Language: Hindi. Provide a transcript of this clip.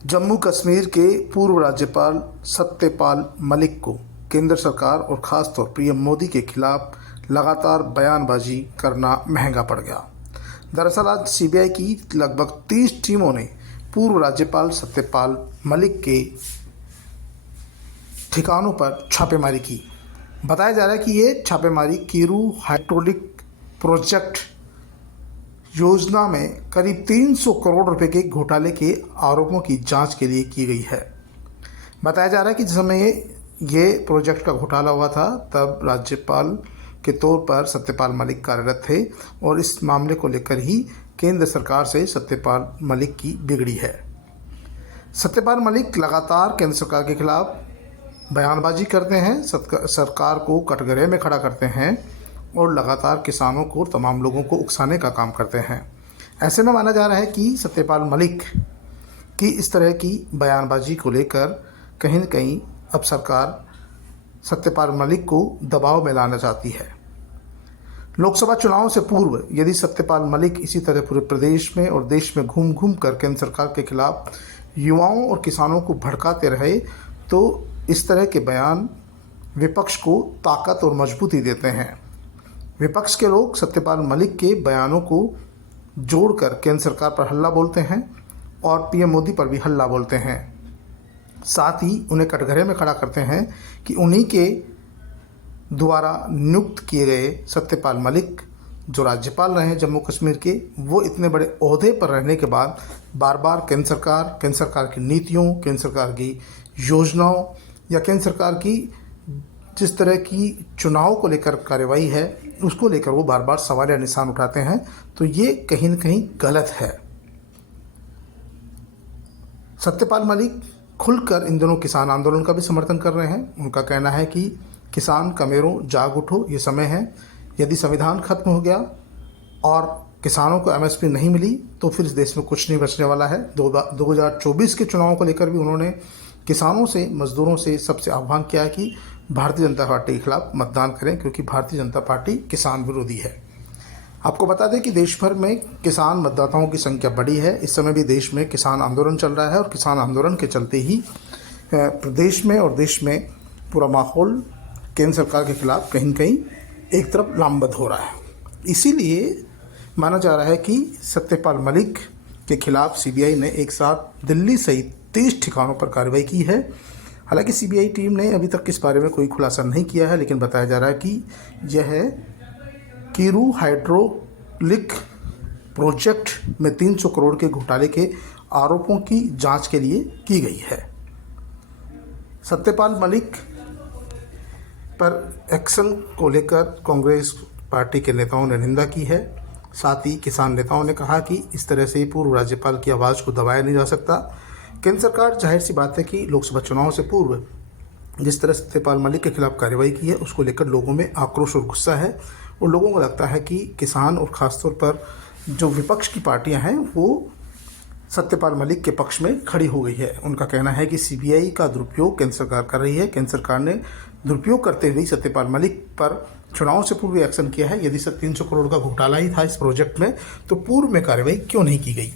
जम्मू कश्मीर के पूर्व राज्यपाल सत्यपाल मलिक को केंद्र सरकार और ख़ास तौर पीएम मोदी के खिलाफ लगातार बयानबाजी करना महंगा पड़ गया। दरअसल आज सीबीआई की लगभग 30 टीमों ने पूर्व राज्यपाल सत्यपाल मलिक के ठिकानों पर छापेमारी की। बताया जा रहा है कि ये छापेमारी कीरू हाइड्रोलिक प्रोजेक्ट योजना में करीब 300 करोड़ रुपए के घोटाले के आरोपों की जांच के लिए की गई है। बताया जा रहा है कि जिस समय ये प्रोजेक्ट का घोटाला हुआ था तब राज्यपाल के तौर पर सत्यपाल मलिक कार्यरत थे और इस मामले को लेकर ही केंद्र सरकार से सत्यपाल मलिक की बिगड़ी है। सत्यपाल मलिक लगातार केंद्र सरकार के खिलाफ बयानबाजी करते हैं, सरकार को कटघरे में खड़ा करते हैं और लगातार किसानों को और तमाम लोगों को उकसाने का काम करते हैं। ऐसे में माना जा रहा है कि सत्यपाल मलिक की इस तरह की बयानबाजी को लेकर कहीं न कहीं अब सरकार सत्यपाल मलिक को दबाव में लाना चाहती है। लोकसभा चुनाव से पूर्व यदि सत्यपाल मलिक इसी तरह पूरे प्रदेश में और देश में घूम घूम कर केंद्र सरकार के खिलाफ युवाओं और किसानों को भड़काते रहे तो इस तरह के बयान विपक्ष को ताकत और मजबूती देते हैं। विपक्ष के लोग सत्यपाल मलिक के बयानों को जोड़कर केंद्र सरकार पर हल्ला बोलते हैं और पीएम मोदी पर भी हल्ला बोलते हैं। साथ ही उन्हें कटघरे में खड़ा करते हैं कि उन्हीं के द्वारा नियुक्त किए गए सत्यपाल मलिक जो राज्यपाल रहे हैं जम्मू कश्मीर के, वो इतने बड़े ओहदे पर रहने के बाद बार बार केंद्र सरकार की नीतियों, केंद्र सरकार की योजनाओं या केंद्र सरकार की जिस तरह की चुनाव को लेकर कार्रवाई है उसको लेकर वो बार बार सवाल या निशान उठाते हैं, तो ये कहीं न कहीं गलत है। सत्यपाल मलिक खुलकर इन दिनों किसान आंदोलन का भी समर्थन कर रहे हैं। उनका कहना है कि किसान कमेरों जाग उठो, ये समय है। यदि संविधान खत्म हो गया और किसानों को एमएसपी नहीं मिली तो फिर इस देश में कुछ नहीं बचने वाला है। 2024 के चुनावों को लेकर भी उन्होंने किसानों से, मजदूरों से सबसे आह्वान किया है कि भारतीय जनता पार्टी के खिलाफ मतदान करें क्योंकि भारतीय जनता पार्टी किसान विरोधी है। आपको बता दें कि देश भर में किसान मतदाताओं की संख्या बढ़ी है। इस समय भी देश में किसान आंदोलन चल रहा है और किसान आंदोलन के चलते ही प्रदेश में और देश में पूरा माहौल केंद्र सरकार के खिलाफ कहीं न कहीं एक तरफ लामबंद हो रहा है। इसीलिए माना जा रहा है कि सत्यपाल मलिक के खिलाफ सीबीआई ने एक साथ दिल्ली सहित 30 ठिकानों पर कार्रवाई की है। हालांकि सीबीआई टीम ने अभी तक इस बारे में कोई खुलासा नहीं किया है, लेकिन बताया जा रहा है कि यह कीरू हाइड्रोलिक प्रोजेक्ट में 300 करोड़ के घोटाले के आरोपों की जांच के लिए की गई है। सत्यपाल मलिक पर एक्शन को लेकर कांग्रेस पार्टी के नेताओं ने निंदा की है। साथ ही किसान नेताओं ने कहा कि इस तरह से पूर्व राज्यपाल की आवाज़ को दबाया नहीं जा सकता। केंद्र सरकार जाहिर सी बात है कि लोकसभा चुनाव से पूर्व जिस तरह सत्यपाल मलिक के खिलाफ कार्रवाई की है उसको लेकर लोगों में आक्रोश और गुस्सा है और लोगों को लगता है कि किसान और ख़ासतौर पर जो विपक्ष की पार्टियां हैं वो सत्यपाल मलिक के पक्ष में खड़ी हो गई है। उनका कहना है कि सीबीआई का दुरुपयोग केंद्र सरकार कर रही है। केंद्र सरकार ने दुरुपयोग करते हुए सत्यपाल मलिक पर चुनाव से पूर्व एक्शन किया है। यदि 300 करोड़ का घोटाला ही था इस प्रोजेक्ट में तो पूर्व में कार्रवाई क्यों नहीं की गई।